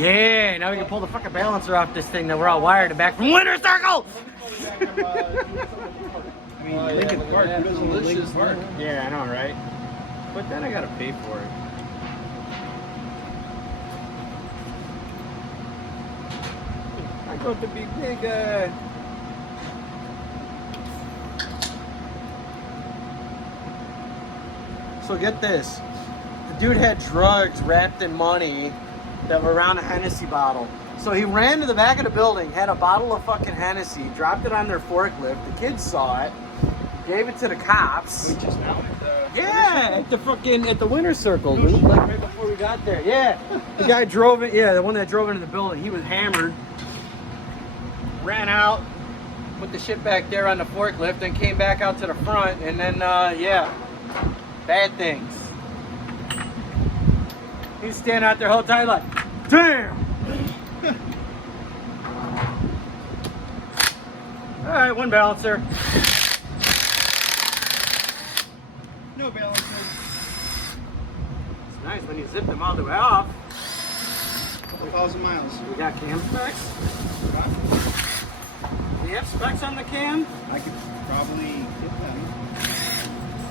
Yeah, now we can pull the fucking balancer off this thing that we're all wired back from Winter Circle. I mean, Lincoln Park, who doesn't live in Lincoln Park? Yeah, I know, right? But then I gotta pay for it. I got to be big. So get this. The dude had drugs wrapped in money that were around a Hennessy bottle. So he ran to the back of the building, had a bottle of fucking Hennessy, dropped it on their forklift. The kids saw it, gave it to the cops. Wait, just now? Yeah, at the Winter Circle, dude. Like right before we got there. Yeah, the guy drove it. Yeah, the one that drove into the building. He was hammered. Ran out, put the shit back there on the forklift, and came back out to the front. And then, yeah, bad things. He's standing out there the whole time like, damn. All right, one balancer. No balancer. It's nice when you zip them all the way off. 1,000 miles. We got cam specs. Huh? Do you have specs on the cam? I could probably get them.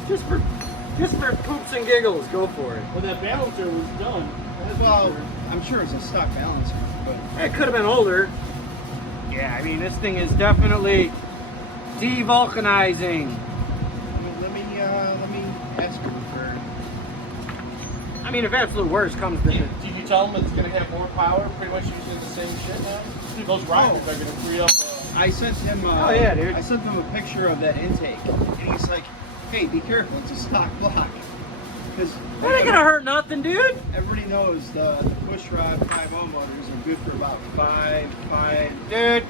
Just for poops and giggles, go for it. Well, that balancer was done. Well, I'm sure it's a stock balancer, but It could have been older. Yeah, I mean, this thing is definitely de-vulcanizing. let me ask her for. I mean, if absolute worst comes to it. Did you tell him it's going to have more power, pretty much using the same shit now? Those rockets are going to free up. I sent him. Oh yeah, dude. I sent him a picture of that intake, and he's like, "Hey, be careful! It's a stock block." Because That ain't gonna hurt nothing, dude. everybody knows the pushrod 5.0 motors are good for about 5. Dude,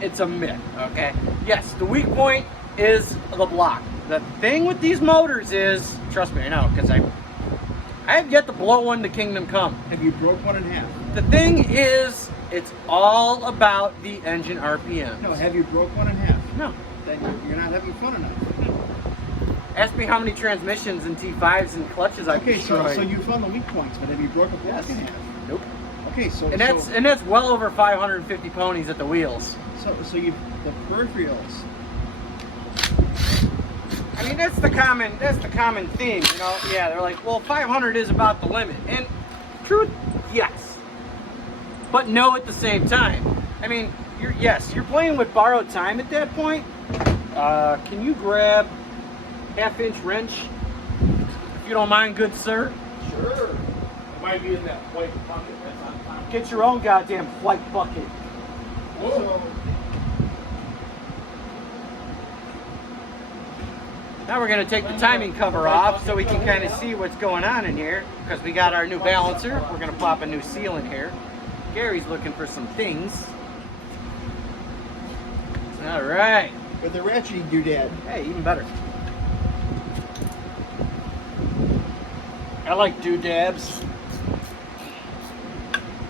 it's a myth, okay? Yes, the weak point is the block. The thing with these motors is, trust me, I know, because I have yet to blow one to Kingdom Come. Have you broke one in half? The thing is, it's all about the engine RPM. No. Have you broke one in half? No. Then you're not having fun enough. Ask me how many transmissions and T5s and clutches I've Okay, destroyed. so you found the weak points, but have you broke a block in half? Nope. Okay, so And that's well over 550 ponies at the wheels. so you the peripherals. I mean, that's the common theme, you know. Yeah, they're like, well, 500 is about the limit, and truth, yes, but no at the same time. I mean, you're playing with borrowed time at that point. Can you grab half-inch wrench, if you don't mind, good sir? Sure. It might be in that white bucket that's on top. Get your own goddamn white bucket. Whoa. Now we're going to take the timing cover off so we can kind of see what's going on in here, because we got our new balancer. We're going to plop a new seal in here. Gary's looking for some things. All right. With the ratcheting doodad. Hey, even better. I like doodads.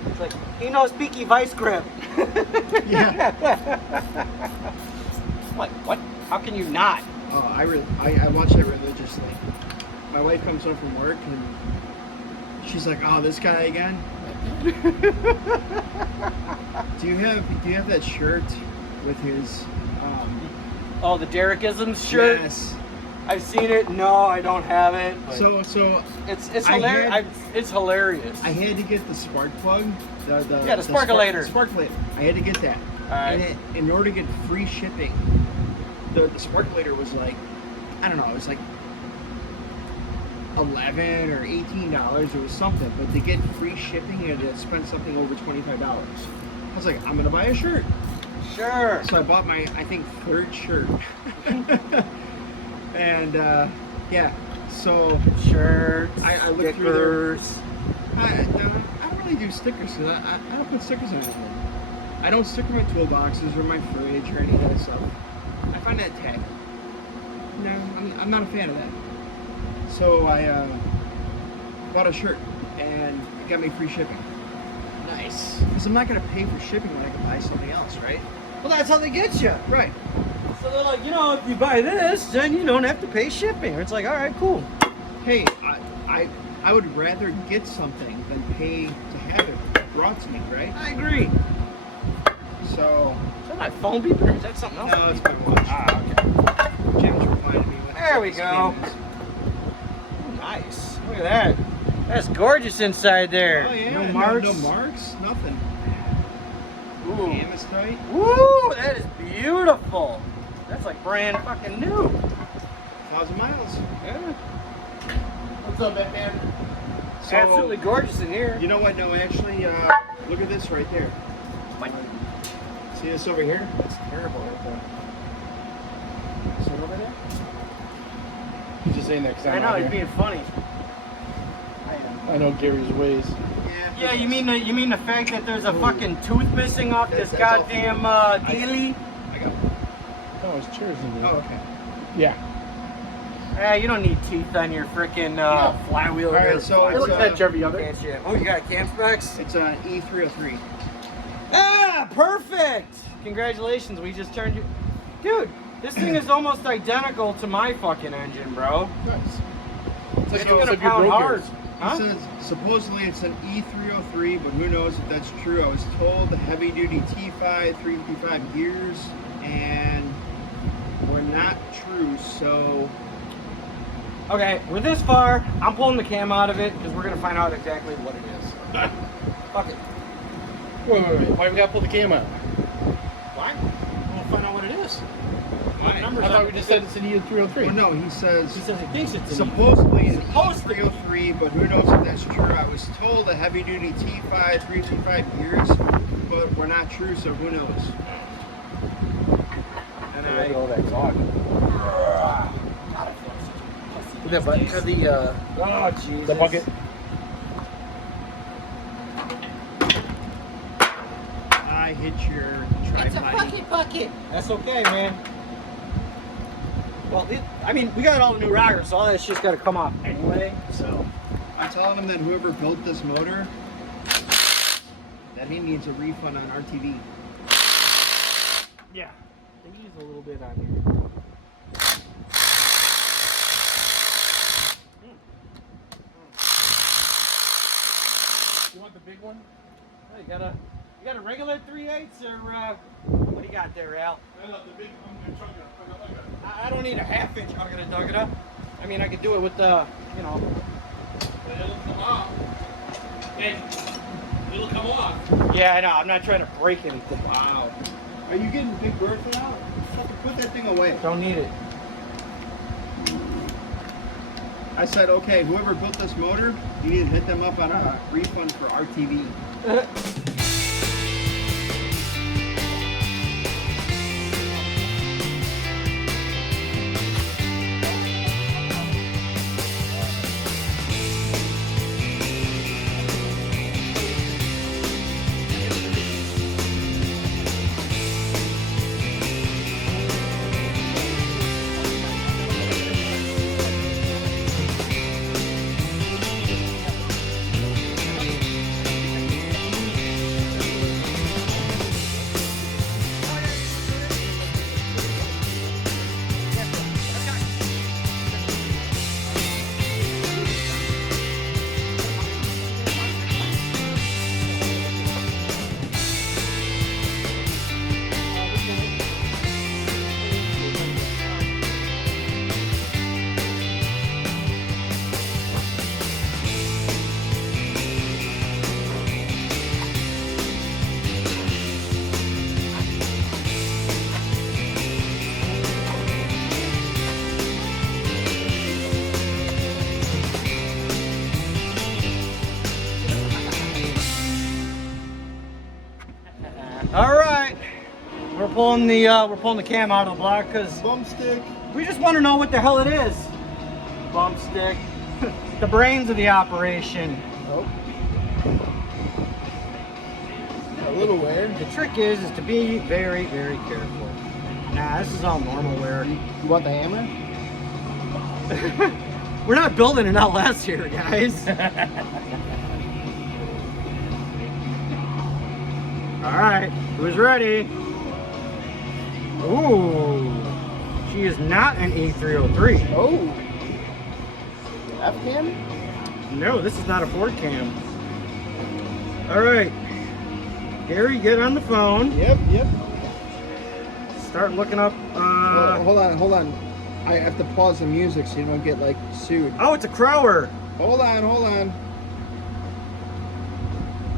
It's like, he knows Peaky Vice Grip. Yeah. Like, what? How can you not? Oh, I watch that religiously. My wife comes home from work and she's like, "Oh, this guy again." Do you have that shirt with his? Oh, the Derrickisms shirt. Yes. I've seen it. No, I don't have it. But So it's I hilarious. had- It's hilarious. I had to get the spark plug. The sparkulator. Sparkulator. I had to get that. Alright. And in order to get free shipping, the sparkulator was like, I don't know, it was like $11 or $18. It was something, but to get free shipping, you had to spend something over $25. I was like, I'm gonna buy a shirt. Sure. So I bought my, I think, third shirt. And yeah, so Shirts. I looked through there. stickers. I don't really do stickers because I don't put stickers on anything. I don't sticker my toolboxes or my fridge or any of that stuff. I find that tacky. No, I'm not a fan of that. So I bought a shirt and it got me free shipping. Nice. Because I'm not going to pay for shipping when I can buy something else, right? Well, that's how they get you. Right. So they're like, you know, if you buy this, then you don't have to pay shipping. It's like, all right, cool. Hey, I would rather get something than pay to have it brought to me, right? I agree. So. Is that my phone beeping or is that something else? No, it's my watch. Ah, okay. Jim's reminding me. There we go. Ooh, nice. Look at that. That's gorgeous inside there. Oh yeah. No marks. No marks. Nothing. Ooh. Amistite. Woo! That is beautiful. That's like brand fucking new. 1,000 miles. Yeah. What's up, Batman? So, Absolutely gorgeous in here. You know what? No, actually, look at this right there. What? See this over here? That's terrible right there. See it over there? He's just saying that because I know, he's being funny. I know Gary's ways. Yeah, you mean the fact that there's a fucking tooth missing off this That's all. goddamn dealie? I got. No, it's chairs in there. Oh, okay. Yeah. You don't need teeth on your freaking flywheel. All right, so I look at every other. Can't shit. Oh, you got cam specs? It's an E303. Ah, perfect! Congratulations, we just turned you. Dude, this thing is almost identical to my fucking engine, bro. Nice. It's like, It's gonna like you pound broke hard. yours. Huh? It says supposedly it's an E303, but who knows if that's true. I was told the heavy duty T5 355 gears, and we're not true, so. Okay, we're this far. I'm pulling the cam out of it because we're gonna find out exactly what it is. Fuck it. Wait. Why we gotta pull the cam out? Why? We'll find out what it is. Why? I thought we just said it's an E303. Well, no, he says. He says he thinks it's an Supposedly it's Supposed to be. 303, but who knows if that's true. I was told a heavy duty T5 355 gears, but we're not true, so who knows? And Look at I. all that talk. The bucket. Oh Jesus. The bucket. I hit your tripod. bucket. That's okay, man. Well, I mean, we got all the new rockers, so all that shit's got to come off anyway. So. I'm telling him that whoever built this motor, that he needs a refund on RTV. Yeah. They use a little bit on here. You want the big one? Oh, you got a regular 3/8 or what do you got there, Al? I got the big. I'm gonna chunk it up. I don't need a half-inch hugging and dug it up. I mean, I could do it with the, you know. It'll come off. And it'll come off. Yeah, I know. I'm not trying to break anything. Wow. Are you getting Big Bird for now? Fucking put that thing away. Don't need it. I said, okay, whoever built this motor, you need to hit them up on a refund for RTV. All right, we're pulling the cam out of the block because Bump stick. we just want to know what the hell it is. Bump stick, the brains of the operation. Oh. A little weird. The trick is to be very, very careful. Nah, this is all normal wear. You want the hammer? We're not building an LS here, guys. All right, who's ready? Ooh, she is not an E303. Oh. F cam? No, this is not a Ford cam. All right, Gary, get on the phone. Yep. Start looking up. Hold on. I have to pause the music so you don't get like sued. Oh, it's a Crower. Hold on.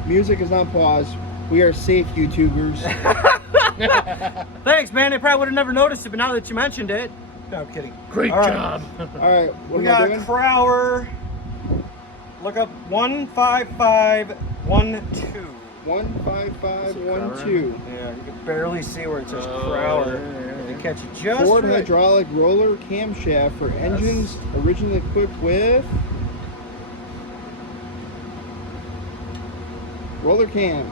Music is on pause. We are safe, YouTubers. Thanks, man. I probably would have never noticed it, but now that you mentioned it. No, I'm kidding. Great All right. job. All right, what We am I got doing? a Crower. Look up 15512. 15512. Yeah, you can barely see where it says Oh, Crower. yeah. They catch it just Ford right. hydraulic roller camshaft for engines originally equipped with roller cam.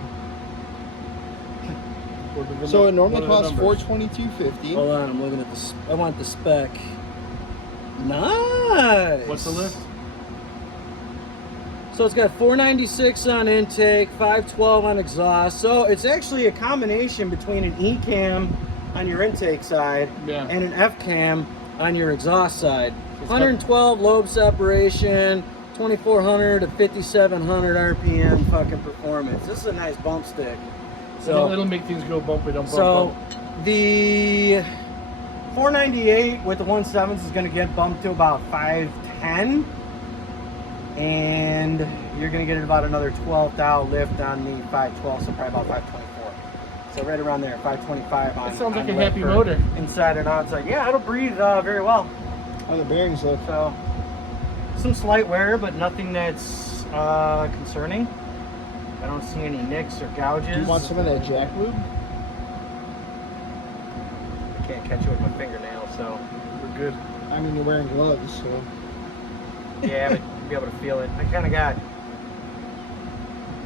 So it normally costs $422.50. Hold on, I'm looking at this. I want the spec. Nice. What's the lift? So it's got 496 on intake, 512 on exhaust. So it's actually a combination between an E-cam on your intake side and an F-cam on your exhaust side. 112 lobe separation, 2400 to 5700 RPM fucking performance. This is a nice bump stick. So it'll make things go bumpy, don't bump. So the 498 with the 1.7s is going to get bumped to about 510, and you're going to get about another 12 thou lift on the 512, so probably about 524. So right around there, 525 on. That sounds like on a lift happy for motor. Inside and outside. Yeah, it'll breathe very well. How the bearings look. So some slight wear, but nothing that's concerning. I don't see any nicks or gouges. Do you want some of that jack lube? I can't catch it with my fingernail, so We're good. I mean, you're wearing gloves, so. yeah, but you'll be able to feel it. I kind of got.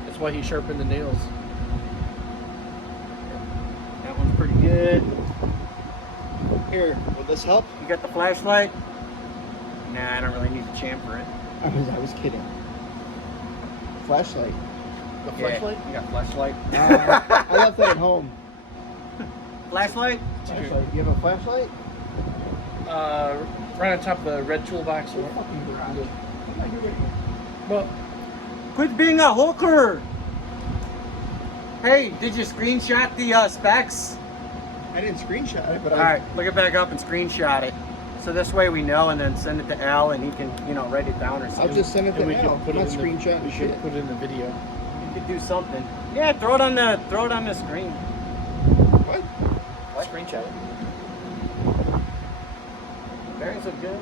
That's why he sharpened the nails. That one's pretty good. Here, will this help? You got the flashlight? Nah, I don't really need to chamfer it. I was kidding. Flashlight. The Yeah, flashlight? you got flashlight? I left that at home. Flashlight? Flashlight. You have a flashlight? Right on top of the red toolbox. Fucking garage. Well, Quit being a hooker! Hey, did you screenshot the specs? I didn't screenshot it, but Alright, look it back up and screenshot it. So this way we know, and then send it to Al and he can, write it down or something. I'll just send it and we to can Al. put I'm it not in screenshotting we shit. should put it in the video. You could do something. Yeah, throw it on the screen. What? What? Screenshot it. Bearings look good.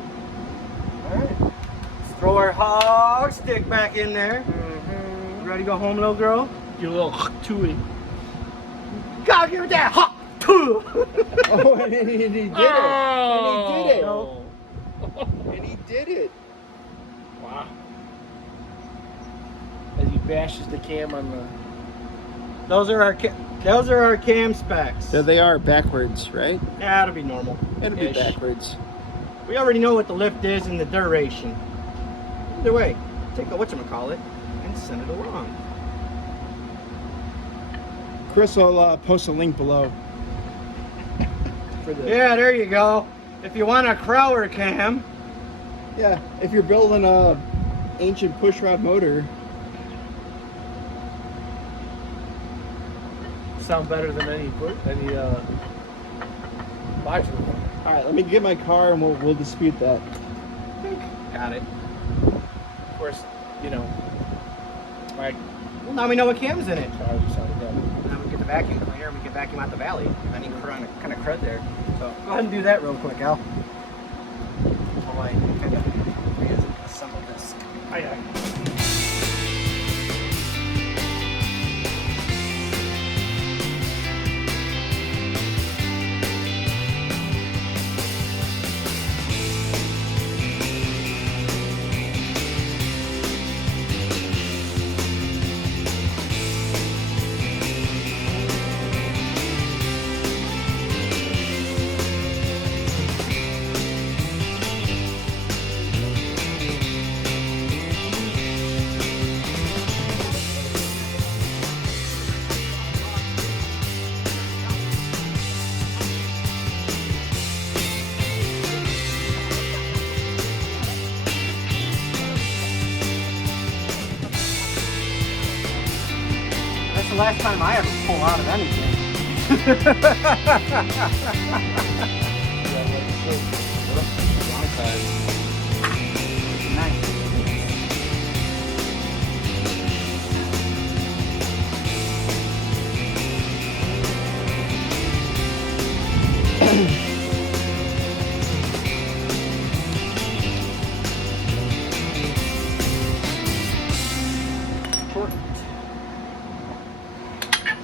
Alright. Let's throw our hog stick back in there. Mm-hmm. Ready to go home, little girl? Your little tooey. God, give it that hot too. Oh, and he did it. Oh. And he did it. Wow. As he bashes the cam on the. Those are our cam specs. There they are, backwards, right? Yeah, it'll be normal. It'll be Ish. backwards. We already know what the lift is and the duration. Either way, take a whatchamacallit and send it along. Chris will post a link below. For the, Yeah, there you go. If you want a Crower cam, yeah, if you're building a ancient pushrod motor, Sound better than any module. all right, let me get my car and we'll dispute that. got it. Of course, my Well, now we know what cam's in it. car just sounded better. Now we get the vacuum cleaner and we can vacuum out the valley. I need to run a kind of crud there. So go ahead and do that real quick, Al. While I kind of reassemble this. Aye. the last time I ever pull out of anything. Nice.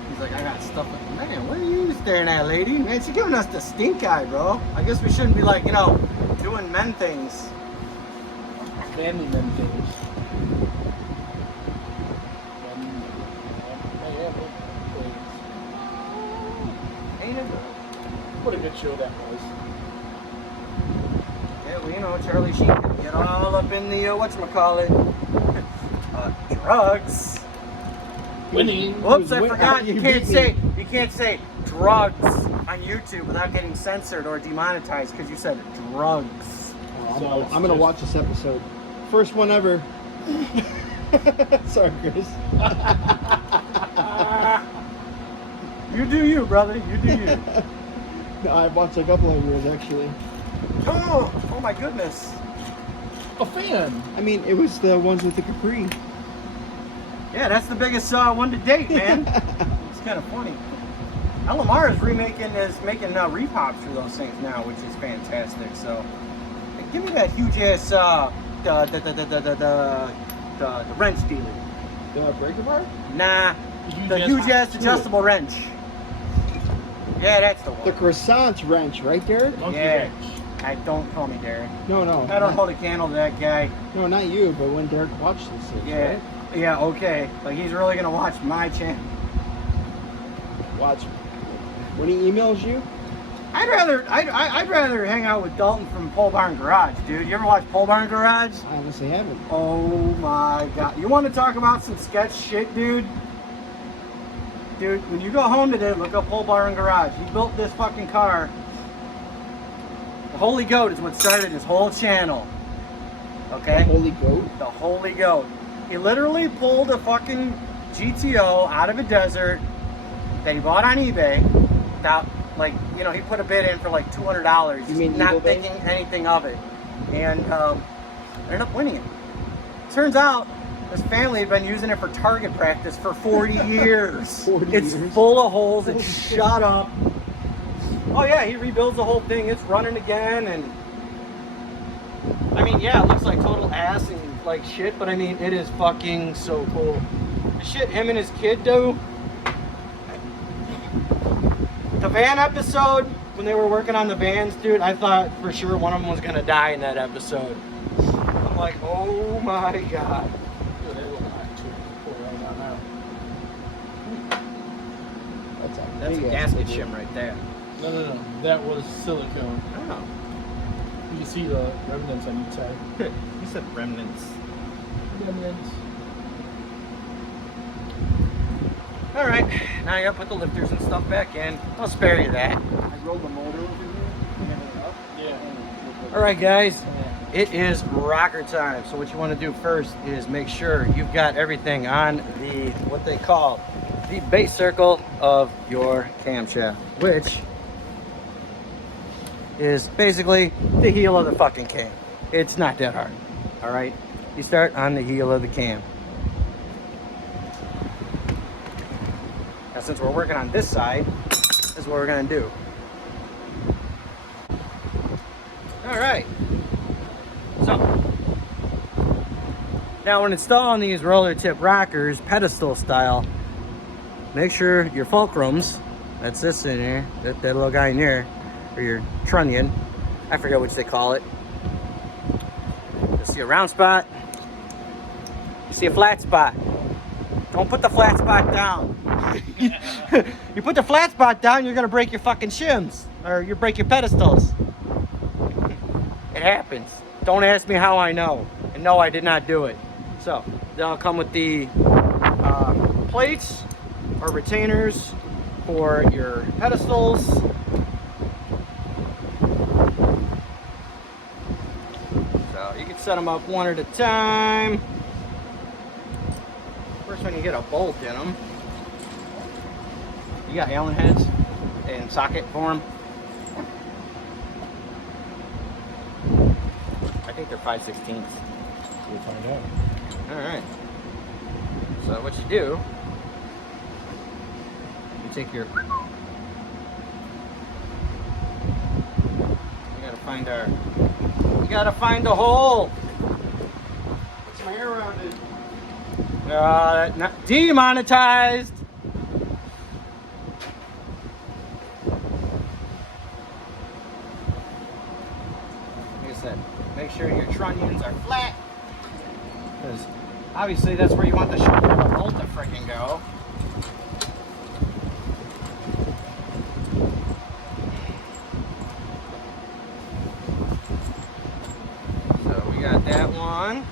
He's like, I got stuff. Man, what are you staring at, lady? Man, she's giving us the stink eye, bro. I guess we shouldn't be like, you know, doing men things. Family men things. Ain't it? What a good show that was. Yeah, well, you know, Charlie Sheen can get all up in the, whatchamacallit, drugs. Winning. Whoops, I forgot. You can't say drugs on YouTube without getting censored or demonetized because you said drugs. I'm gonna watch this episode. First one ever. Sorry, Chris. You do you, brother. You do you. No, I've watched a couple of yours actually. Oh my goodness. A fan. I mean, it was the ones with the Capri. Yeah, that's the biggest one to date, man. It's kind of funny. Lamar is making repops for those things now, which is fantastic. So, give me that huge ass the wrench dealer. The breaker bar? Nah, the huge ass adjustable wrench. Yeah, that's the one. The croissant wrench, right, Derek? Yeah. Don't call me Derek. No. I don't hold a candle to that guy. No, not you, but when Derek watched this thing, Yeah. right? Yeah, okay. Like he's really gonna watch my channel. Watch. When he emails you? I'd rather hang out with Dalton from Pole Barn Garage, dude. You ever watch Pole Barn Garage? I honestly haven't. Oh my god. You want to talk about some sketch shit, dude? Dude, when you go home today, look up Pole Barn Garage. He built this fucking car. The Holy Goat is what started his whole channel. Okay? The Holy Goat? The Holy Goat. He literally pulled a fucking GTO out of a desert that he bought on eBay without, like, you know, he put a bid in for like $200. You mean not eBay? thinking anything of it. And ended up winning it. Turns out his family had been using it for target practice for 40 years. 40 it's years? full of holes. It's shut up. Oh yeah, he rebuilds the whole thing. It's running again, and I mean, yeah, it looks like total ass and like shit, but I mean, it is fucking so cool. The shit him and his kid do. The van episode, when they were working on the vans, dude, I thought for sure one of them was gonna die in that episode. I'm like, oh my god. That's a gasket shim right there. No. That was silicone. Oh. You can see the remnants on each side. You said remnants. Remnants. All right, now I gotta put the lifters and stuff back in. I'll spare you that. I rolled the motor over here. Yeah. All right, guys, it is rocker time. So what you want to do first is make sure you've got everything on the, what they call the base circle of your camshaft, which is basically the heel of the fucking cam. It's not that hard, all right? You start on the heel of the cam. Now, since we're working on this side, this is what we're gonna do. All right. So, now when installing these roller tip rockers, pedestal style, make sure your fulcrums, that's this in here, that little guy in here, or your trunnion, I forget which they call it. You see a round spot, you see a flat spot. Don't put the flat spot down. You put the flat spot down, you're gonna break your fucking shims, or you break your pedestals. It happens. Don't ask me how I know. And no, I did not do it. So, they'll come with the plates or retainers for your pedestals. So, you can set them up one at a time. First one, you get a bolt in them. You got Allen heads in socket form? I think they're 5/16. We'll find out. All right. So what you do, you take your, you gotta find the hole. It's my hair around it. Not demonetized. Like I said, make sure your trunnions are flat, because obviously that's where you want the shoulder of the bolt to frickin' go. So we got that one.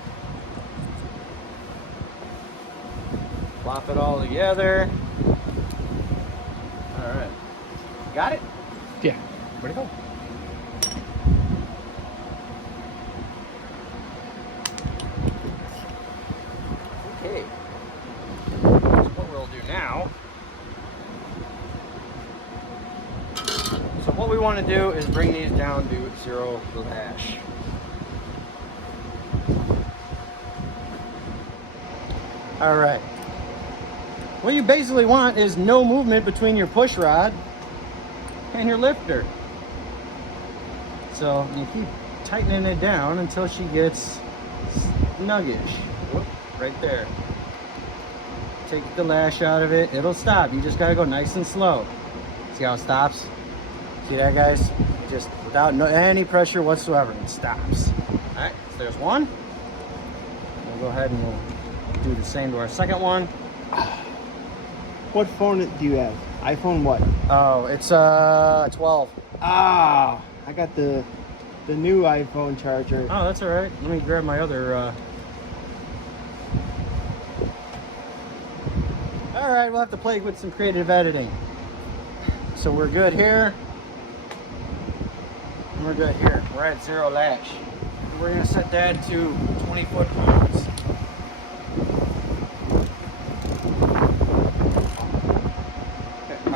Flop it all together. All right. Got it? Yeah. Where'd it go? Okay. So what we'll do now. So what we want to do is bring these down to 0 lash. All right. What you basically want is no movement between your push rod and your lifter. So you keep tightening it down until she gets snuggish. Whoop, right there. Take the lash out of it. It'll stop. You just gotta go nice and slow. See how it stops? See that, guys? Just without any pressure whatsoever, it stops. All right, so there's one. We'll go ahead and we'll do the same to our second one. What phone do you have? iPhone what? Oh, it's 12. Ah, I got the new iPhone charger. Oh, that's all right. Let me grab my other. All right, we'll have to play with some creative editing. So we're good here. And we're good here. We're at 0 lash. We're gonna set that to 20 foot-pounds.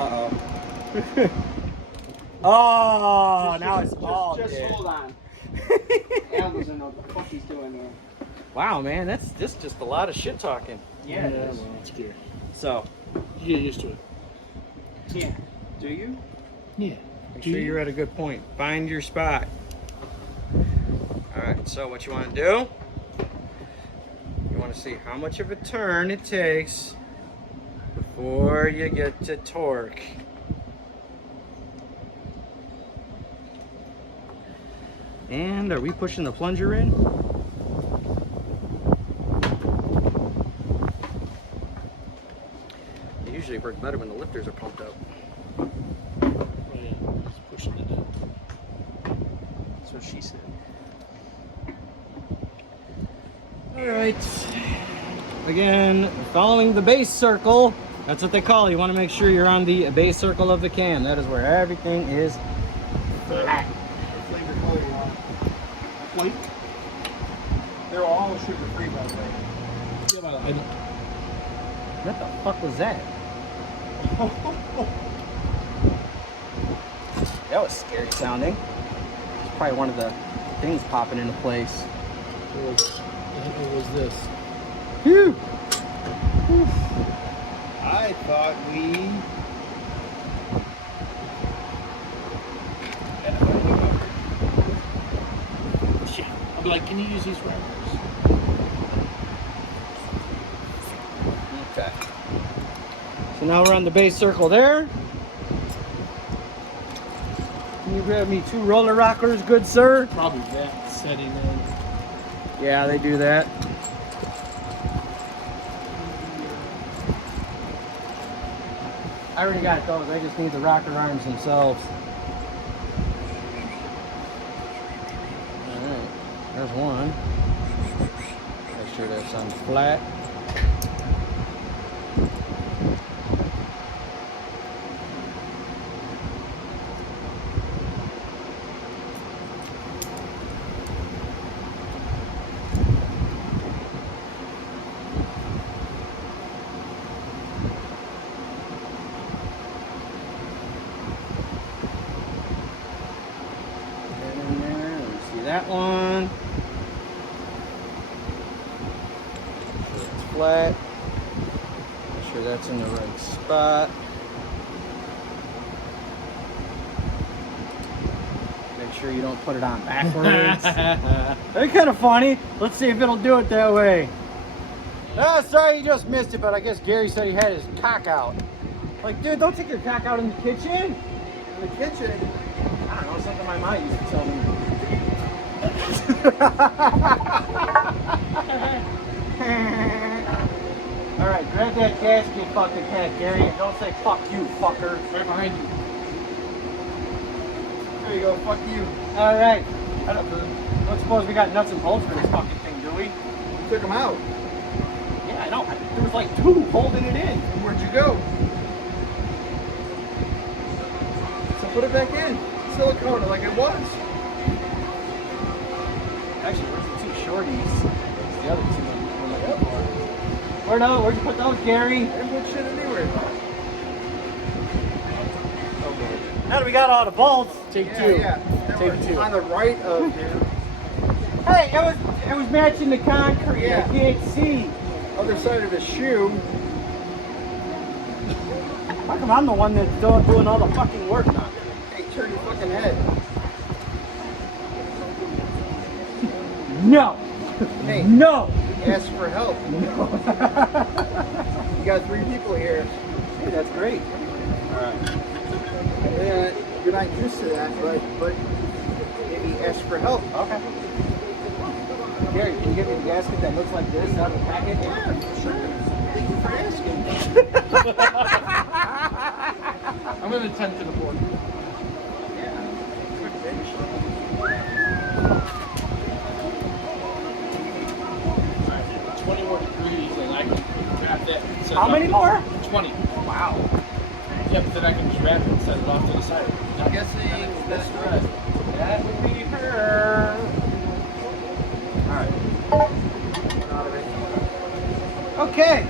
Uh-oh. Oh, now it's all Just dead. hold on. Al doesn't know what the fuck he's doing there. Wow, man, that's just a lot of shit talking. Yeah, it is. Well, it's good. So, You get used to it. Yeah. Do you? Yeah. make sure you're at a good point. Find your spot. All right, so what you want to do, you want to see how much of a turn it takes before you get to torque. And are we pushing the plunger in? They usually work better when the lifters are pumped up. Oh, yeah. Just pushing it down. That's what she said. All right. Again, following the base circle. That's what they call it. You want to make sure you're on the base circle of the cam. That is where everything is flat. What flavor color you want? White? They're all sugar free, by the way. Yeah, but What the fuck was that? That was scary sounding. It's probably one of the things popping into place. it was this. Phew. I thought we had a phone covered. Yeah. I'll be like, can you use these wrappers? Okay. So now we're on the base circle there. Can you grab me 2 roller rockers, good sir? Probably that setting in. Yeah, they do that. I already got those. I just need the rocker arms themselves. Alright, there's one. Make sure that's on flat. that one. Make sure it's flat. Make sure that's in the right spot. Make sure you don't put it on backwards. That's kind of funny. Let's see if it'll do it that way. Ah, sorry you just missed it, but I guess Gary said he had his cock out. Like, dude, don't take your cock out in the kitchen. In the kitchen. I don't know, something my mom used to tell me. Alright, grab that gasket, fucking cat, Gary, and don't say fuck you, fucker. Right behind you. There you go, fuck you. Alright. I don't suppose we got nuts and bolts for this fucking thing, do we? You took them out. Yeah, I know. There was like 2 holding it in. And where'd you go? So put it back in. Silicone like it was. Actually, where's the 2 shorties? It's the other 2 we're looking for. Where'd you put those, Gary? I didn't put shit anywhere. Okay. Now that we got all the bolts, take 2. Yeah. Take 2. On the right of here. Hey, it was matching the concrete. Yeah. I can't see. Other side of his shoe. How come I'm the one that's doing all the fucking work now? Hey, turn your fucking head. No. Hey. No. Ask for help. No. You got 3 people here. Hey, that's great. All right. Yeah, you're not used to that, but maybe ask for help. Okay. Gary, can you give me the gasket that looks like this out of the packet? Yeah, sure. Thank you for asking. I'm gonna tend to the board. Yeah. Quick finish. 20 more degrees and I can wrap that. and set it How off many to- more? 20. Wow. Yep, then I can just wrap it and set it off to the side. I'm guessing this red. That would be her. All right. Out of it. Okay.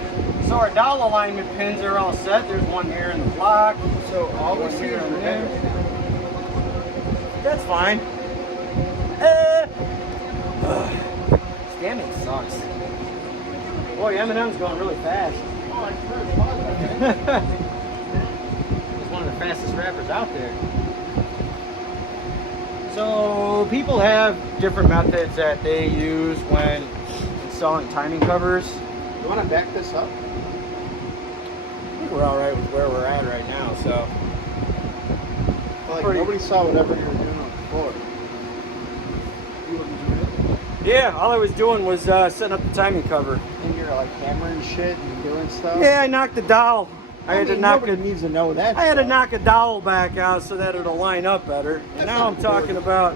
So our dowel alignment pins are all set. There's one here in the block. So all we One see here is and red. there. That's fine. Standing sucks. Boy, M&M's going really fast. Oh, I first pause that. He's one of the fastest rappers out there. So people have different methods that they use when installing timing covers. You want to back this up? I think we're all right with where we're at right now. So Like Pretty- nobody saw whatever you were doing on the floor. You wouldn't do it? yeah, all I was doing was setting up the timing cover. And you're like hammering shit and doing stuff. Yeah, I knocked the dowel. I had to knock nobody it. needs to know that. I had to stuff. knock a dowel back out so that it'll line up better. And That's now not I'm talking important. about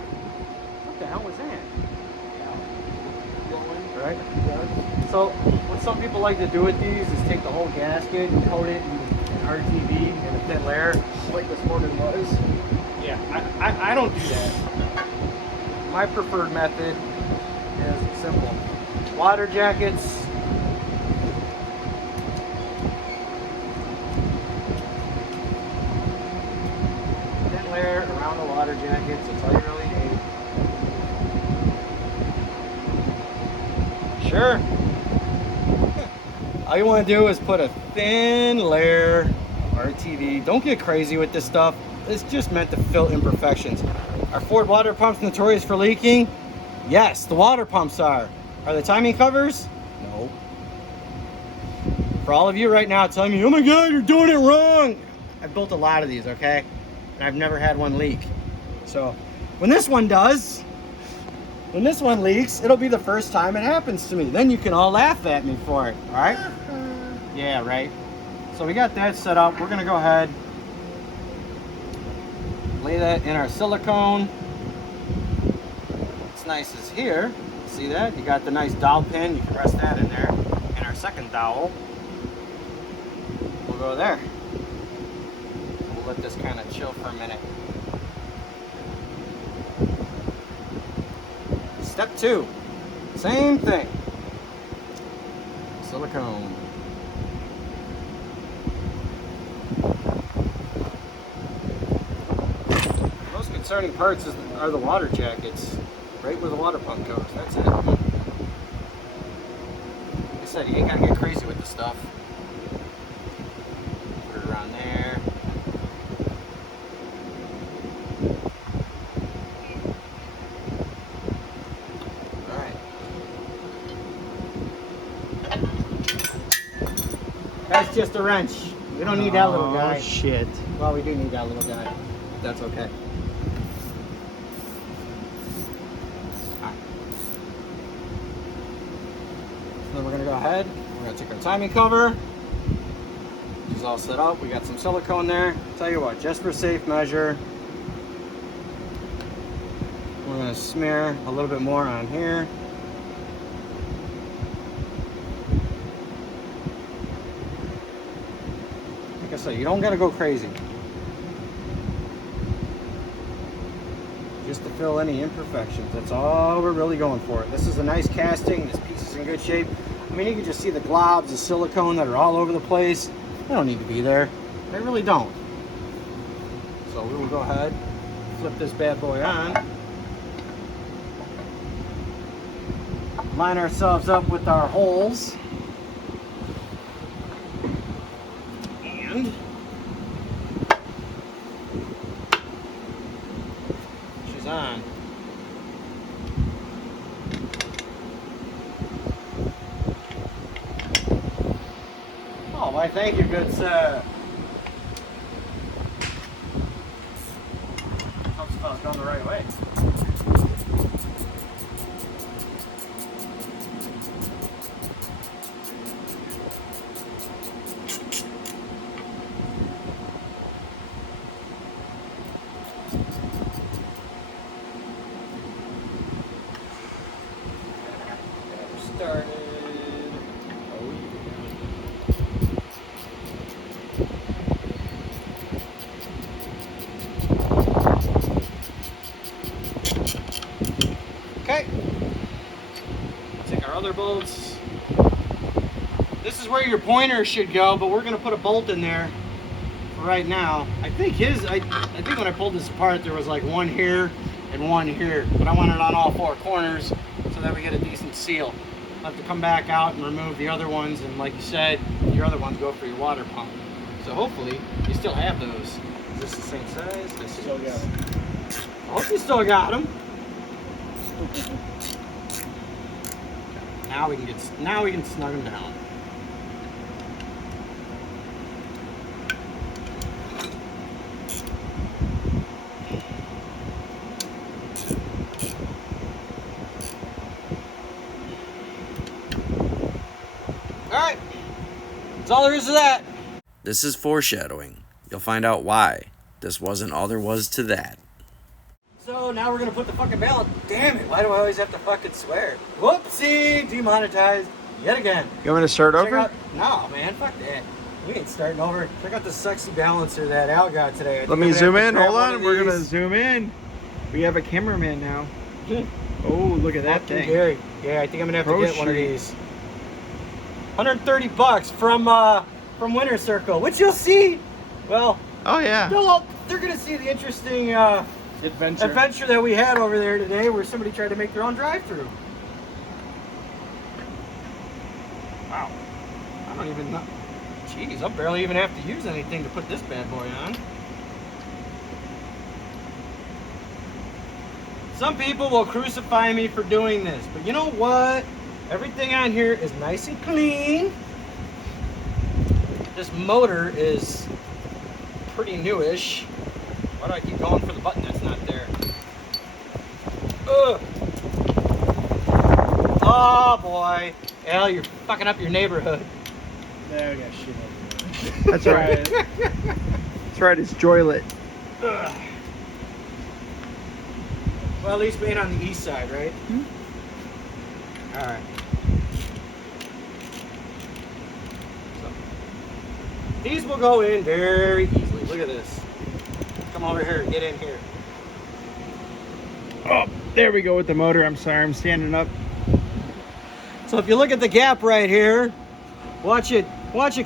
what the hell was that? Right. So what some people like to do with these is take the whole gasket and coat it in RTV in a thin layer. Like this morning was. Yeah, I don't do that. My preferred method is simple. Water jackets. Thin layer around the water jackets. That's all you really need. Sure. All you want to do is put a thin layer RTV. Don't get crazy with this stuff. It's just meant to fill imperfections. Are Ford water pumps notorious for leaking? Yes, the water pumps are. Are the timing covers? No. For all of you right now telling me, oh my God, you're doing it wrong. I've built a lot of these, okay? And I've never had one leak. So when this one does, when this one leaks, it'll be the first time it happens to me. Then you can all laugh at me for it, all right? Yeah, right. So we got that set up. We're gonna go ahead, lay that in our silicone. What's nice is here, see that? You got the nice dowel pin. You can rest that in there. And our second dowel will go there. We'll let this kind of chill for a minute. Step 2, same thing. Silicone. Most concerning parts are the water jackets. right where the water pump goes. That's it. Like I said, you ain't gotta get crazy with the stuff. Put it around there. Alright. That's just a wrench. We don't need that little guy. Oh, shit. Well, we do need that little guy. That's okay. Alright. So then we're gonna go ahead. We're gonna take our timing cover, which is all set up. We got some silicone there. Tell you what, just for safe measure, we're gonna smear a little bit more on here. Like I said, you don't gotta go crazy. Just to fill any imperfections. That's all we're really going for. This is a nice casting. This piece is in good shape. I mean, you can just see the globs of silicone that are all over the place. They don't need to be there. They really don't. So we will go ahead, flip this bad boy on. Line ourselves up with our holes. And she's on. Oh, why thank you, good sir. Helps if I was going the right way. Started. Oh yeah. Okay. Take our other bolts. This is where your pointer should go, but we're gonna put a bolt in there for right now. I think I think when I pulled this apart, there was like one here and one here, but I want it on all four corners so that we get a decent seal. I'll have to come back out and remove the other ones, and like you said, your other ones go for your water pump. So hopefully you still have those. Is this the same size? This Still got is. 'em. I hope you still got them. Now we can snug them down. Alright, that's all there is to that. This is foreshadowing. You'll find out why this wasn't all there was to that. So now we're gonna put the fucking balance. Damn it, why do I always have to fucking swear? Whoopsie, demonetized yet again. You want me to start Check over? out, no man, fuck that. We ain't starting over. Check out the sexy balancer that Al got today. I think Let me I'm gonna zoom have to in. grab Hold one on. of We're going to these. zoom in. We have a cameraman now. Oh, look at that Fucking thing. Gary. Yeah, I think I'm gonna have Pro to get one of sheet. these. $130 from Winter Circle, which you'll see. Well, Oh, yeah. they're gonna see the interesting Adventure. that we had over there today, where somebody tried to make their own drive-through. Wow, I don't even know. Jeez, I'll barely even have to use anything to put this bad boy on. Some people will crucify me for doing this, but you know what? Everything on here is nice and clean. This motor is pretty newish. Why do I keep going for the button that's not there? Ugh. Oh boy. Al, you're fucking up your neighborhood. There we got shit over there. That's right. That's right. It's joylet. Ugh. Well, at least we ain't on the east side, right? Alright. So, these will go in very easily. Look at this. Come over here, get in here. Oh, there we go with the motor. I'm sorry. I'm standing up. So if you look at the gap right here, watch it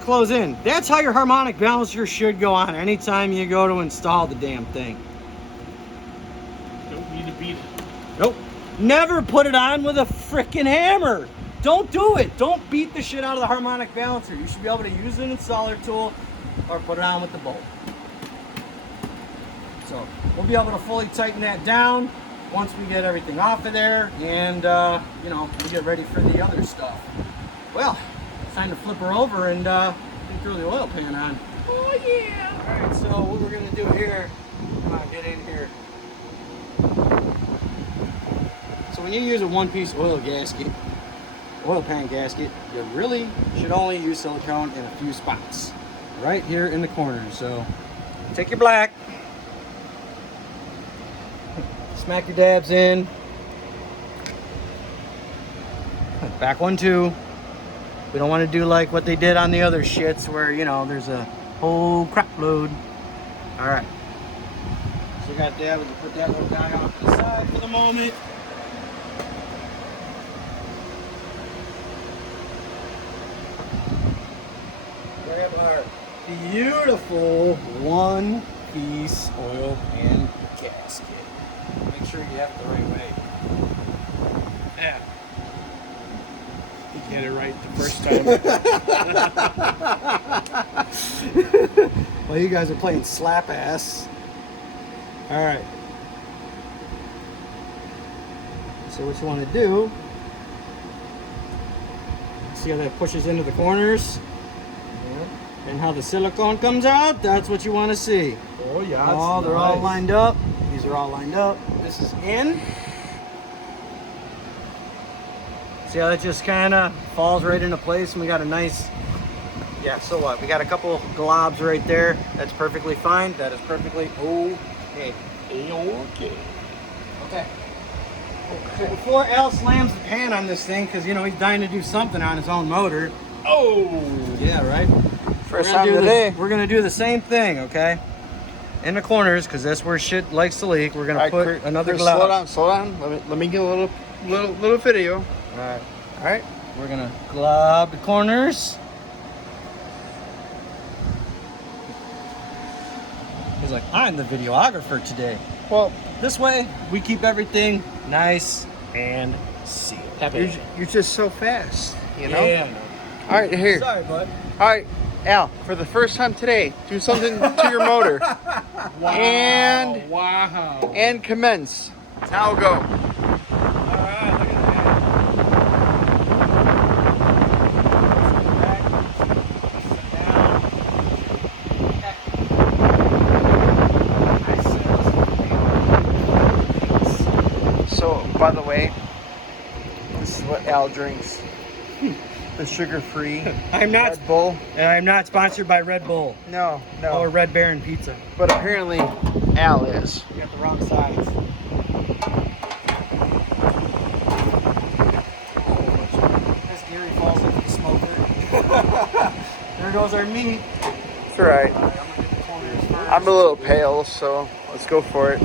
close in. That's how your harmonic balancer should go on anytime you go to install the damn thing. Don't need to beat it. Nope. Never put it on with a freaking hammer. Don't do it. Don't beat the shit out of the harmonic balancer. You should be able to use an installer tool or put it on with the bolt. So we'll be able to fully tighten that down once we get everything off of there, and you know, we'll get ready for the other stuff. Well, it's time to flip her over and throw the oil pan on. Oh yeah! All right, so what we're gonna do here, come on, get in here. So when you use a one-piece oil pan gasket, you really should only use silicone in a few spots, right here in the corner. So take your black, smack your dabs in, back one too. We don't want to do like what they did on the other shits where, you know, there's a whole crap load. All right, so you got that. We can put that little guy off to the side for the moment. Grab our beautiful one-piece oil pan gasket. Make sure you have it the right way. Yeah. You get it right the first time. Well, you guys are playing slap ass. All right. So what you want to do, see how that pushes into the corners? Yeah. And how the silicone comes out? That's what you want to see. Oh yeah. Oh, they're all lined up. These are all lined up. This is in. See how that just kind of falls right into place, and we got a nice, yeah, so what? We got a couple globs right there. That's perfectly fine. That is perfectly okay. Okay. Okay. So before Al slams the pan on this thing, because, you know, he's dying to do something on his own motor. Oh! Yeah, right? First time today. We're going to do the same thing, okay? In the corners, because that's where shit likes to leak. We're going to put another Chris, glob. slow down. Let me get a little video. All right. We're going to glob the corners. He's like, I'm the videographer today. Well, This way, we keep everything nice and sealed. you're just so fast, you know? Yeah. All right, here. Sorry, bud. All right, Al, for the first time today, do something to your motor. Wow. And commence. That's how it'll go. All right, look at that. So, by the way, this is what Al drinks. The sugar-free I'm not. Red Bull. I'm not sponsored by Red Bull No. or Red Baron Pizza. But apparently, Al is. You got the wrong sides. As Gary falls into the smoker. There goes our meat. It's all right. I'm gonna get the corners first. I'm a little pale, so let's go for it.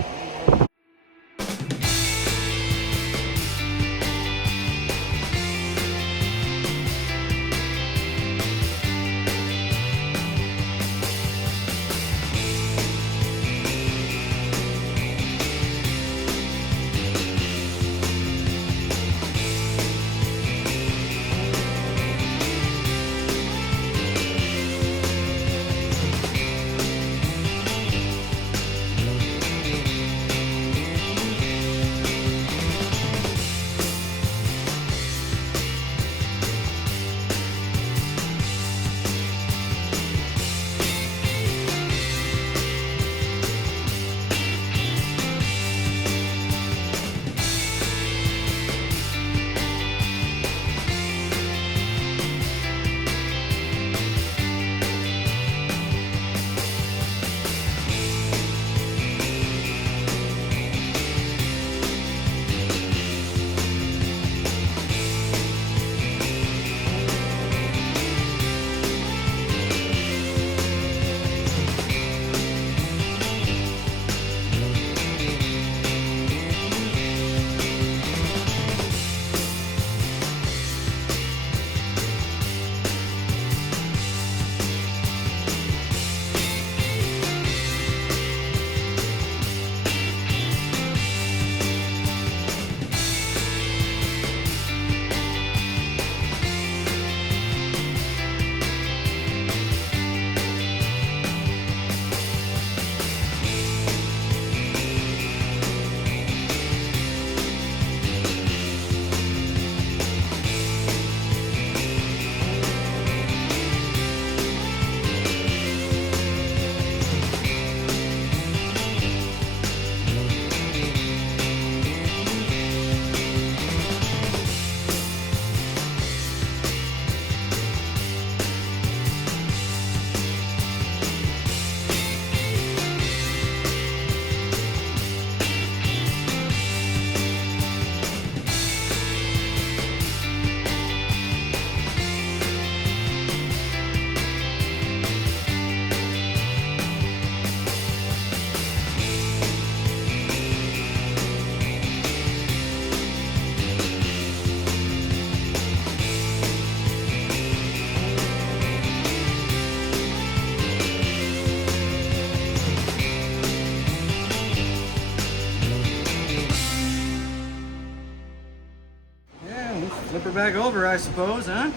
her back over, I suppose, huh?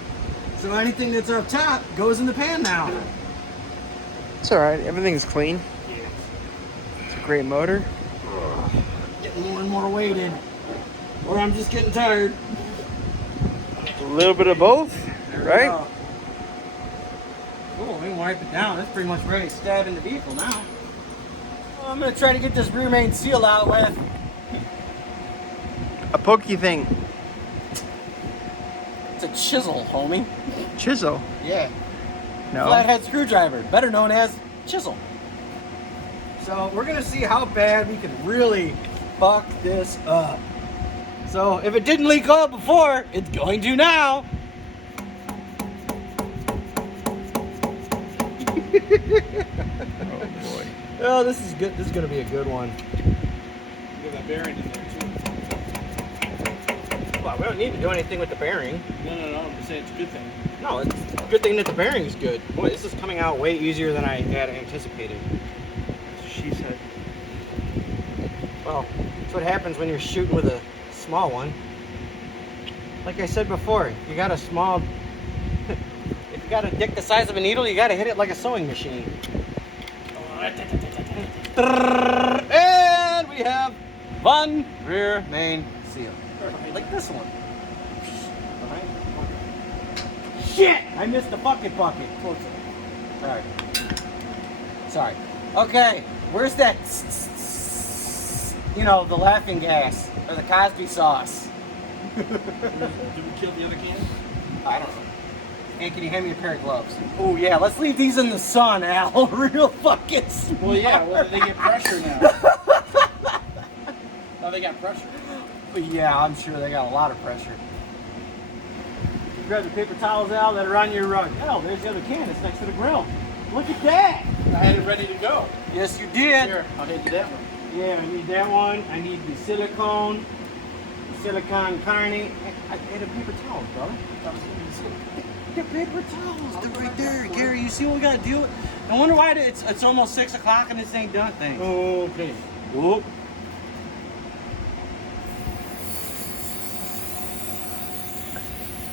So anything that's up top goes in the pan now. It's alright, everything's clean. Yeah. It's a great motor. Getting more and more weighted. Or I'm just getting tired. A little bit of both, right? Cool, we can wipe it down. That's pretty much ready to stab in the vehicle now. Well, I'm gonna try to get this rear main seal out with A pokey thing. it's a chisel, homie. Chisel. Yeah. No. Flathead screwdriver, better known as chisel. So we're gonna see how bad we can really fuck this up. So if it didn't leak oil before, it's going to now. Oh boy. Oh, this is good. This is gonna be a good one. Get that bearing in there too. Well, we don't need to do anything with the bearing. No. I'm just saying it's a good thing. No, it's a good thing that the bearing is good. Boy, this is coming out way easier than I had anticipated. She said. Well, that's what happens when you're shooting with a small one. Like I said before, you got a small... if you got a dick the size of a needle, you got to hit it like a sewing machine. And we have one rear main seal. Like this one. Shit! I missed the bucket. Sorry. Okay, where's that, you know, the laughing gas, or the Cosby sauce? Did we kill the other can? I don't know. Hey, can you hand me a pair of gloves? Oh yeah, let's leave these in the sun, Al. Real fucking smart. Well, yeah. Well, they get pressure now. Now they got pressure. Yeah, I'm sure they got a lot of pressure. Grab the paper towels, Al, that are on your rug. Oh, there's the other can. It's next to the grill. Look at that. I had it ready to go. Yes, you did. Here, I'll hand you that one. Yeah, I need that one. I need the silicone carne, and a paper towel, brother. The paper towels, they're right there. Gary, you see what we gotta do? I wonder why it's almost 6 o'clock and this ain't done thing. Okay. Whoop.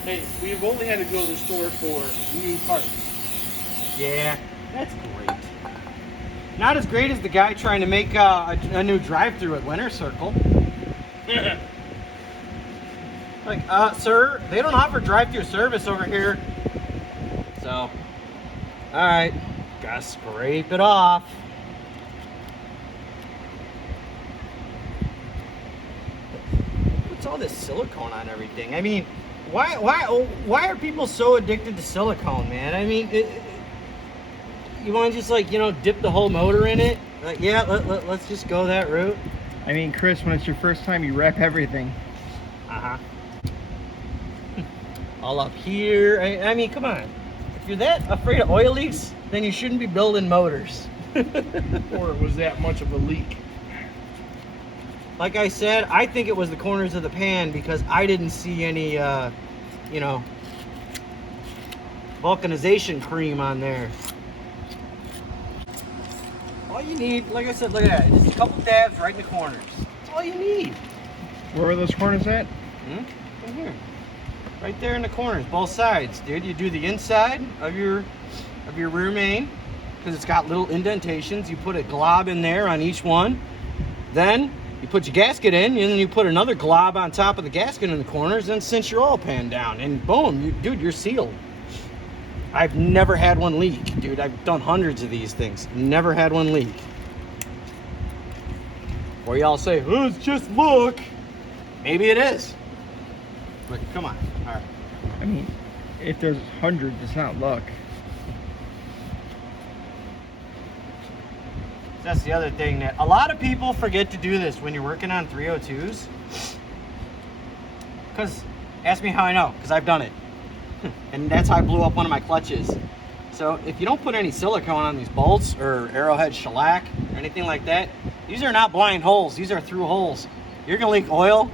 Hey, we've only had to go to the store for new parts. Yeah, that's great. Not as great as the guy trying to make a new drive-through at Winter Circle. Like, sir, they don't offer drive-through service over here. So, alright, gotta scrape it off. What's all this silicone on everything? I mean, why are people so addicted to silicone, man? I mean, you want to just, like, you know, dip the whole motor in it? Like, yeah, let's just go that route. I mean, Chris, when it's your first time, you wrap everything. Uh-huh. All up here. I mean, come on. If you're that afraid of oil leaks, then you shouldn't be building motors. Or was that much of a leak? Like I said, I think it was the corners of the pan because I didn't see any, you know, vulcanization cream on there. All you need, like I said, look at that. Just a couple dabs right in the corners. That's all you need. Where are those corners at? Right here. Right there in the corners, both sides, dude. You do the inside of your rear main because it's got little indentations. You put a glob in there on each one. Then you put your gasket in, and then you put another glob on top of the gasket in the corners, and cinch your oil pan down, and boom, dude, you're sealed. I've never had one leak, dude. I've done hundreds of these things. Never had one leak. Or y'all say, oh, it's just luck. Maybe it is. But come on. All right. I mean, if there's hundreds, it's not luck. That's the other thing that a lot of people forget to do this when you're working on 302s. Because, ask me how I know, because I've done it. And that's how I blew up one of my clutches. So if you don't put any silicone on these bolts or arrowhead shellac or anything like that, these are not blind holes, these are through holes. You're gonna leak oil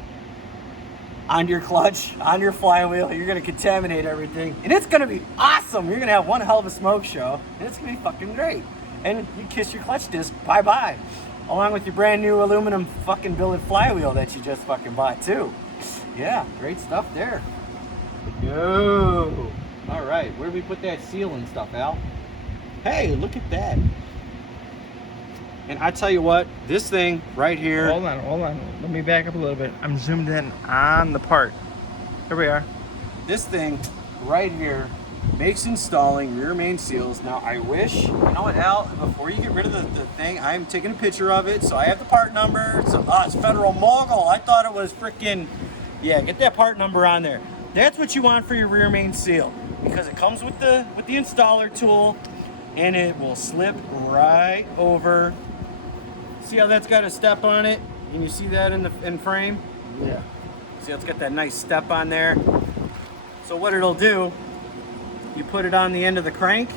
on your clutch, on your flywheel, you're gonna contaminate everything. And it's gonna be awesome. You're gonna have one hell of a smoke show, and it's gonna be fucking great. And you kiss your clutch disc bye-bye. Along with your brand new aluminum fucking billet flywheel that you just fucking bought too. Yeah, great stuff there. go. All right, where do we put that seal and stuff, Al? Hey, look at that. And I tell you what, this thing right here. Hold on. Let me back up a little bit. I'm zoomed in on the part. Here we are. This thing right here makes installing rear main seals. Now I wish, you know what, Al, before you get rid of the thing, I'm taking a picture of it, so I have the part number. So, it's Federal Mogul. I thought it was freaking, yeah, get that part number on there. That's what you want for your rear main seal, because it comes with the installer tool, and it will slip right over. See how that's got a step on it? Can you see that in frame? Yeah. See, it's got that nice step on there. So what it'll do, you put it on the end of the crank.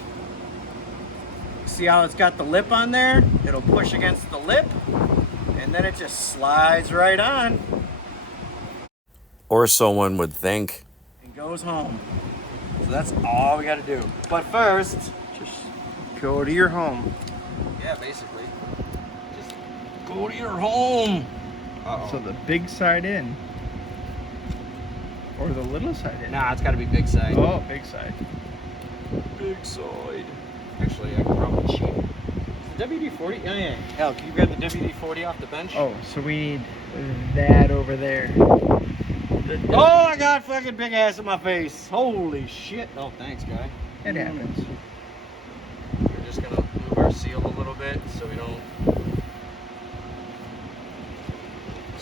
See how it's got the lip on there? It'll push against the lip, and then it just slides right on Or someone would think. and goes home. So that's all we gotta do. But first, Just go to your home. yeah, basically, just go to your home. So the big side in. Or the little side in. Nah, it's gotta be big side. Oh, big side. Big side. Actually, I can probably cheat. The WD-40? Oh, yeah. Hell, can you grab the WD-40 off the bench? Oh, so we need that over there. Oh, I got fucking big ass in my face. Holy shit. Oh, thanks, guy. It happens. We're just gonna move our seal a little bit so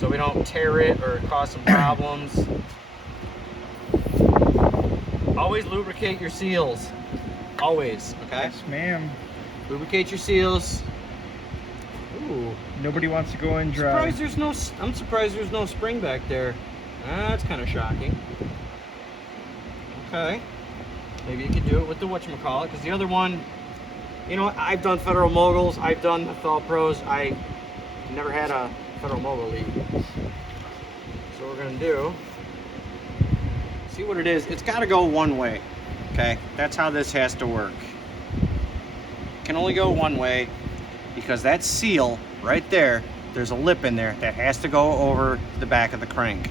we don't tear it or cause some problems. Always lubricate your seals. Always, okay? Yes, ma'am. Lubricate your seals. Ooh. Nobody wants to go in dry. I'm surprised there's no spring back there. That's kind of shocking. Okay. Maybe you could do it with the whatchamacallit, because the other one, you know, I've done Federal Moguls, I've done the Thaw Pros, I never had a Federal Mogul lead. So what we're gonna do, see what it is. It's gotta go one way, okay? That's how this has to work. It can only go one way, because that seal right there, there's a lip in there that has to go over the back of the crank.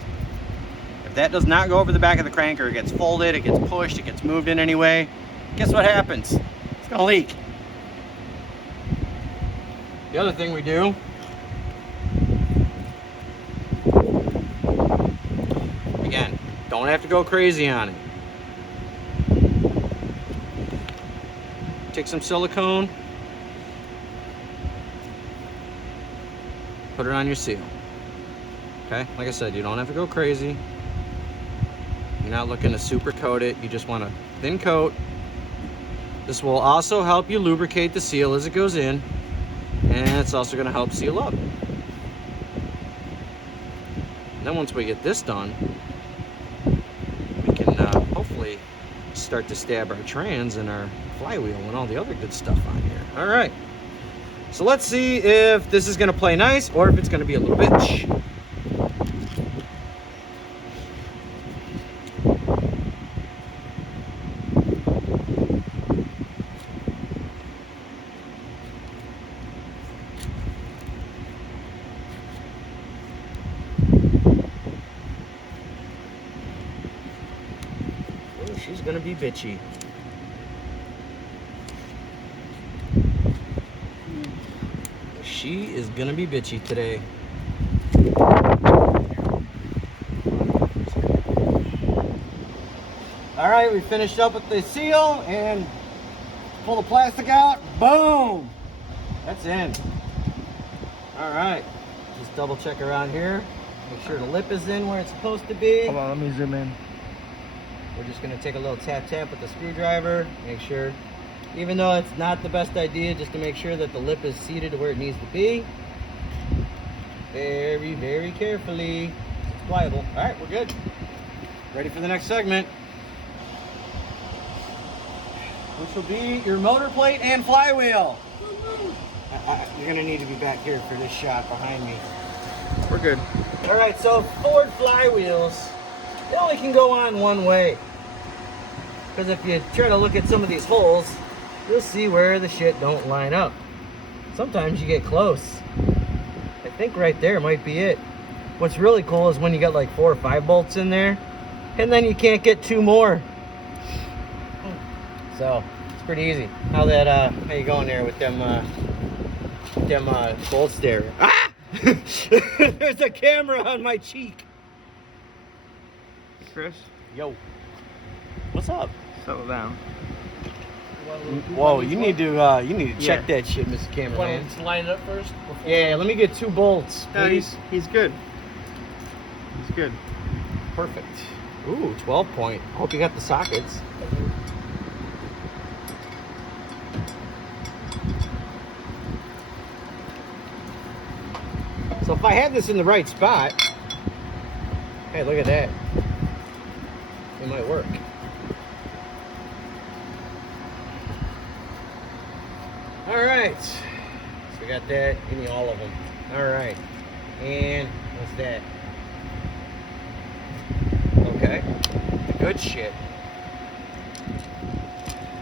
If that does not go over the back of the crank, or it gets folded, it gets pushed, it gets moved in any way, guess what happens? It's gonna leak. The other thing we do, again, don't have to go crazy on it. Take some silicone, put it on your seal. Okay, like I said, you don't have to go crazy. You're not looking to super coat it, you just want a thin coat. This will also help you lubricate the seal as it goes in, and it's also going to help seal up. And then once we get this done, we can hopefully start to stab our trans and our flywheel and all the other good stuff on here. All right, so let's see if this is going to play nice or if it's going to be a little bitch. She's gonna be bitchy. She is gonna be bitchy today. All right, we finished up with the seal and pull the plastic out. Boom! That's in. All right, just double check around here. Make sure the lip is in where it's supposed to be. Hold on, let me zoom in. We're just going to take a little tap with the screwdriver, make sure, even though it's not the best idea, just to make sure that the lip is seated to where it needs to be. Very, very carefully. It's pliable. All right, we're good. Ready for the next segment, which will be your motor plate and flywheel. You're going to need to be back here for this shot behind me. We're good. All right, so Ford flywheels, they only can go on one way. Because if you try to look at some of these holes, you'll see where the shit don't line up. Sometimes you get close. I think right there might be it. What's really cool is when you got like 4 or 5 bolts in there, and then you can't get two more. So it's pretty easy. How you going there with them bolts there? Ah! There's a camera on my cheek. Chris, Yo, what's up? settle down. Whoa, you need to check that shit, Mr. Want Cameraman. to line it up first? Yeah, let me get 2 bolts, No, please. he's good. He's good. Perfect. Ooh, 12 point. Hope you got the sockets. So if I had this in the right spot, hey, look at that. It might work. All right. So we got that. Give me all of them. All right. And what's that? Okay. Good shit.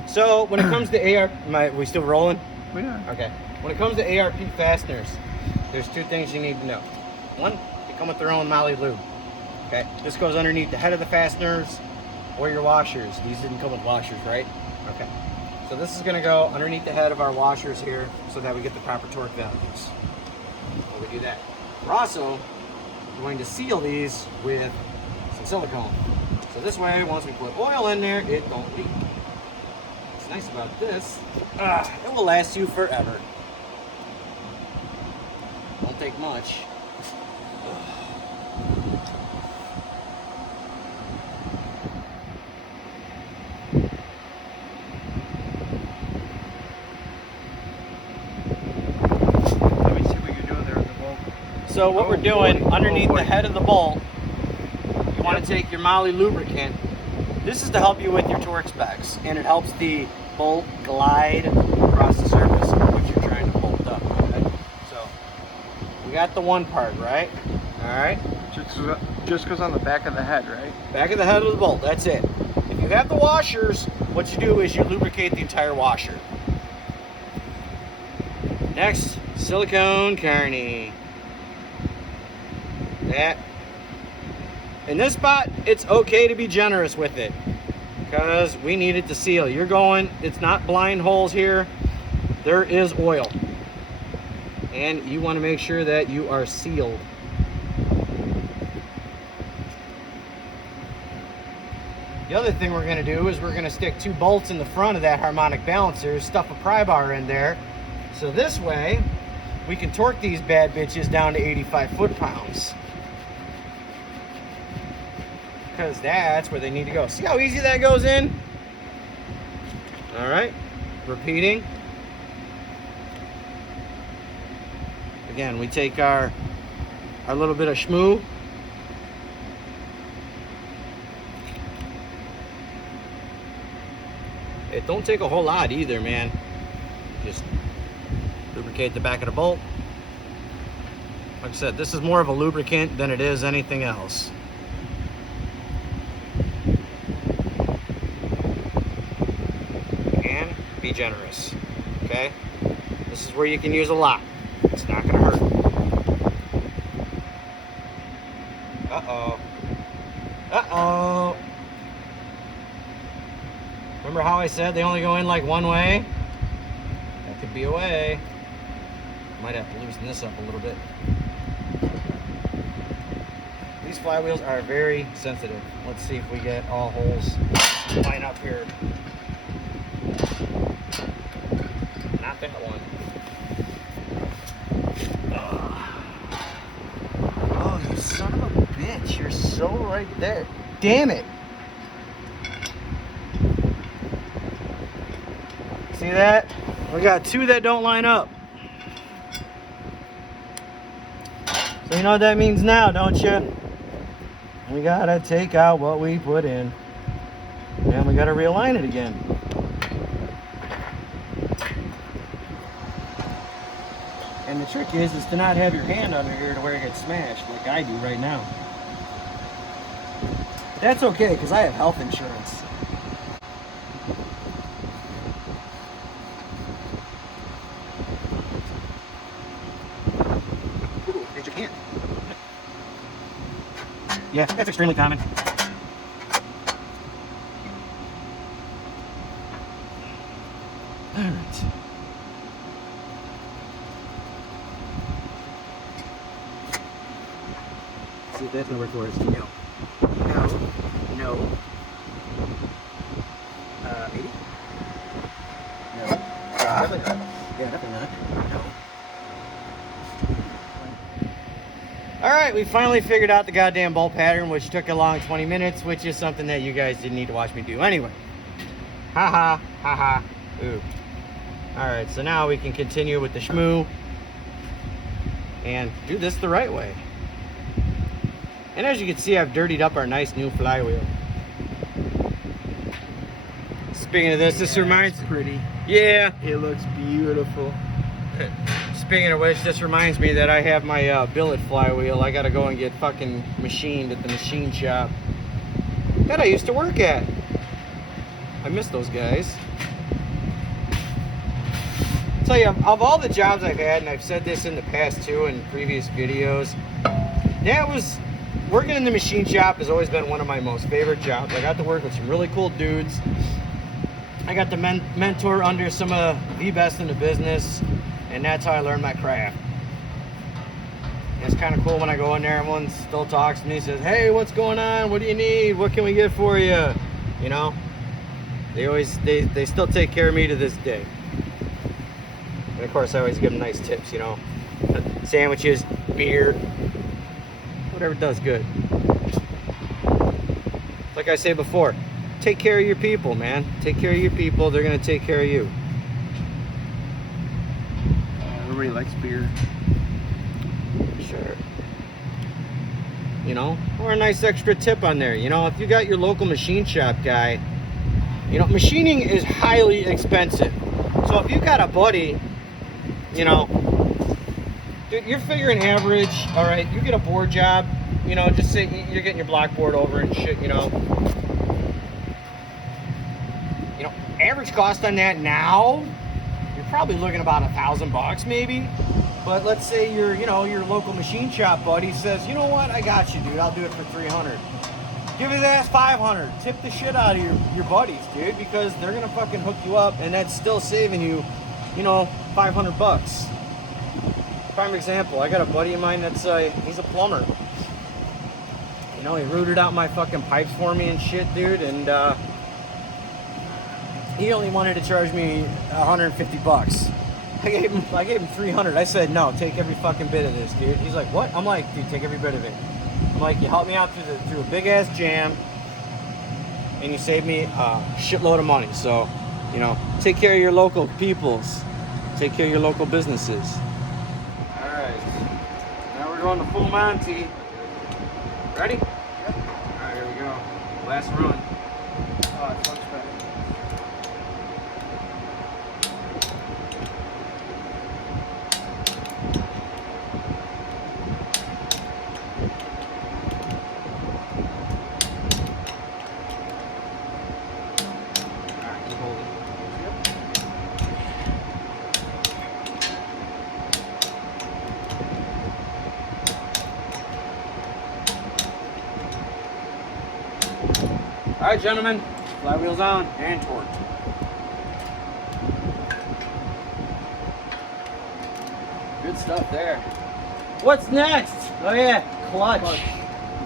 So when it comes to AR, we still rolling? We are. Okay. When it comes to ARP fasteners, there's 2 things you need to know. One, they come with their own Molly lube. Okay. This goes underneath the head of the fasteners or your washers. These didn't come with washers, right? Okay. So this is going to go underneath the head of our washers here so that we get the proper torque values. So we do that. We're also going to seal these with some silicone. So this way, once we put oil in there, it don't leak. What's nice about this, it will last you forever. Won't take much. Let me see what you're doing there with the bolt. So what we're doing, boy. underneath Oh, boy. the head of the bolt, you want to take your Molly lubricant. This is to help you with your torque specs, and it helps the bolt glide across the surface of what you're trying to bolt up. Okay? So we got the one part, right? All right. Just goes on the back of the head, right? Back of the head of the bolt. That's it. If you have the washers, what you do is you lubricate the entire washer. Next, silicone carney. That. In this spot, it's okay to be generous with it because we need it to seal. You're going, it's not blind holes here. There is oil. And you want to make sure that you are sealed. The other thing we're going to do is we're going to stick 2 bolts in the front of that harmonic balancer, stuff a pry bar in there. So this way, we can torque these bad bitches down to 85 foot-pounds. Because that's where they need to go. See how easy that goes in? All right, repeating. Again, we take our little bit of schmoo. It don't take a whole lot either, man. Just lubricate the back of the bolt. Like I said, this is more of a lubricant than it is anything else. And be generous, okay? This is where you can use a lot. It's not gonna hurt. Uh-oh. Uh-oh. Remember how I said they only go in like one way? That could be a way. Might have to loosen this up a little bit. These flywheels are very sensitive. Let's see if we get all holes line up here. Not that one. Oh, you son of a bitch. You're so right there. Damn it. See that? We got 2 that don't line up. So you know what that means now, don't you? We gotta take out what we put in. And we gotta realign it again. And the trick is to not have your hand under here to where it gets smashed like I do right now. But that's okay, because I have health insurance. Yeah, that's extremely common. see if that's gonna work for us. No. No. No. Maybe? No. Definitely not. Yeah, definitely not. No. Alright, we finally figured out the goddamn bolt pattern, which took a long 20 minutes, which is something that you guys didn't need to watch me do anyway. Haha, haha, ooh. Alright, so now we can continue with the shmoo and do this the right way. And as you can see, I've dirtied up our nice new flywheel. Speaking of this reminds me. Pretty. Yeah. It looks beautiful. Speaking of which, this reminds me that I have my billet flywheel. I gotta go and get fucking machined at the machine shop that I used to work at. I miss those guys. I'll tell you, of all the jobs I've had, and I've said this in the past too in previous videos, working in the machine shop has always been one of my most favorite jobs. I got to work with some really cool dudes. I got to mentor under some of the best in the business, and that's how I learned my craft. And it's kind of cool when I go in there, everyone still talks to me, says, hey, what's going on? What do you need? What can we get for you? You know, they still take care of me to this day. And of course, I always give them nice tips, you know, sandwiches, beer, whatever does good. Like I say before, take care of your people, man. Take care of your people. They're going to take care of you. Everybody likes beer. Sure. You know, or a nice extra tip on there. You know, if you got your local machine shop guy, you know, machining is highly expensive. So if you got a buddy, you know, dude, you're figuring average, all right, you get a board job, you know, just say you're getting your block board over and shit, you know. You know, average cost on that now, you're probably looking about $1,000 maybe. But let's say your local machine shop buddy says, you know what, I got you, dude, I'll do it for $300. Give his ass $500. Tip the shit out of your buddies, dude, because they're gonna fucking hook you up, and that's still saving you, you know, $500. Prime example, I got a buddy of mine that's he's a plumber. You know, he rooted out my fucking pipes for me and shit, dude, and he only wanted to charge me $150. I gave him $300. I said, no, take every fucking bit of this, dude. He's like, what? I'm like, dude, take every bit of it. I'm like, you helped me out through a big ass jam, and you saved me a shitload of money. So, you know, take care of your local peoples. Take care of your local businesses. All right, now we're going to full Monty. Ready? Yep. All right, here we go. Last run. Oh, it's much better. All right, gentlemen, flywheel's on and torque. Good stuff there. What's next? Oh yeah, clutch.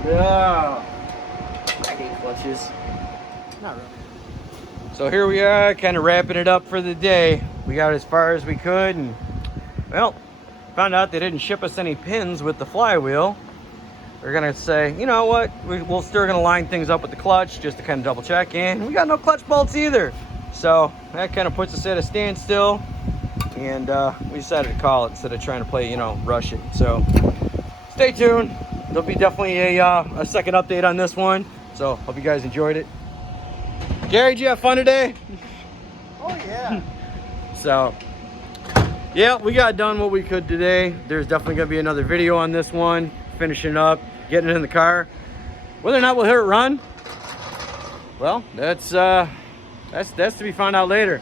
Yeah. I hate clutches. Not really. So here we are, kind of wrapping it up for the day. We got as far as we could, and well, found out they didn't ship us any pins with the flywheel. We're gonna say, you know what, we're still gonna line things up with the clutch just to kind of double check, and we got no clutch bolts either. So that kind of puts us at a standstill, and we decided to call it instead of trying to play, you know, rush it. So stay tuned. There'll be definitely a second update on this one. So hope you guys enjoyed it. Gary, did you have fun today? Oh yeah. So yeah, we got done what we could today. There's definitely gonna be another video on this one, finishing up, getting it in the car. Whether or not we'll hear it run, well, that's to be found out later.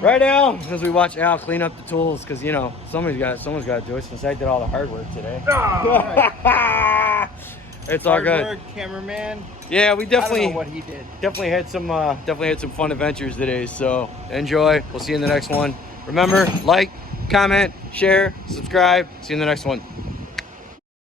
Right, Al? As we watch Al clean up the tools, because you know someone's got to do it since I did all the hard work today. Oh, right. It's all Hard good. work, cameraman. Yeah, we I don't definitely know what he did. definitely had some fun adventures today. So enjoy. We'll see you in the next one. Remember, like, comment, share, subscribe. See you in the next one.